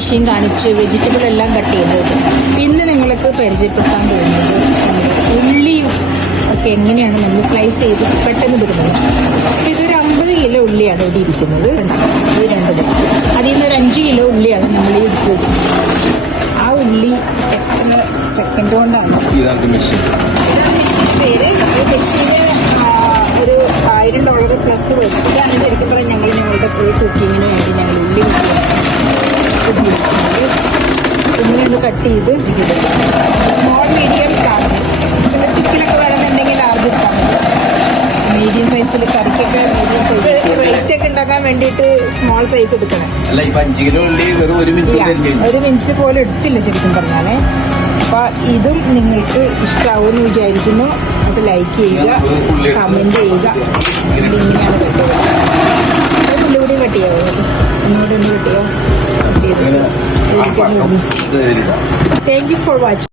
Machine കാണിച്ച് vegetable എല്ലാം cut ചെയ്യുന്നത്. ഇന്ന് നിങ്ങൾക്ക് പരിചയപ്പെടുത്താൻ പോകുന്നത് ഉള്ളിയും ഒക്കെ എങ്ങനെയാണ് നമ്മൾ സ്ലൈസ് ചെയ്ത് പെട്ടെന്ന് എടുക്കുന്നത്. അപ്പോൾ ഇതൊരു 50 കിലോ ഉള്ളിയാണ് ഇവിടെ ഇരിക്കുന്നത്. ഈ രണ്ടത് അതിൽ നിന്ന് ഒരു 5 കിലോ ഉള്ളിയാണ് നമ്മൾ ഈ എടുത്ത് വെച്ചിട്ടുള്ളത്. ആ ഉള്ളി എത്ര സെക്കൻഡ് കൊണ്ടാണ് പേര് മെഷീന് ഒരു $1000 പ്ലസ് വരും. ഇതാണ് ശരിക്കും പറഞ്ഞാൽ ഞങ്ങളുടെ കുക്കിങ്ങിന് വേണ്ടി ഞങ്ങൾ ഉള്ളി ഇങ്ങനെയൊന്ന് കട്ട് ചെയ്ത് സ്മോൾ മീഡിയം ലാർജ്. ചിക്കനൊക്കെ വേണമെന്നുണ്ടെങ്കിൽ ലാർജ് എടുത്താൽ മതി. മീഡിയം സൈസിൽ കറിക്കൊക്കെ മീഡിയം സൈസ് റേറ്റ് ഒക്കെ ഉണ്ടാക്കാൻ വേണ്ടിയിട്ട് സ്മോൾ സൈസ് എടുക്കണം. ഒരു മിനിറ്റ് പോലും എടുത്തില്ല ശരിക്കും പറഞ്ഞാലേ. അപ്പൊ ഇതും നിങ്ങൾക്ക് ഇഷ്ടാവുമെന്ന് വിചാരിക്കുന്നു. അത് ലൈക്ക് ചെയ്യുക, കമന്റ് ചെയ്യുക. ഇങ്ങനെയാണ് കട്ട് ചെയ്യുക. ഉള്ളികൂടി കട്ട് ചെയ്യാവോ? ഒന്നുകൂടി ഒന്ന് കട്ട് ചെയ്യാം. കട്ട് ചെയ്ത് താങ്ക് യു ഫോർ വാച്ചിങ്.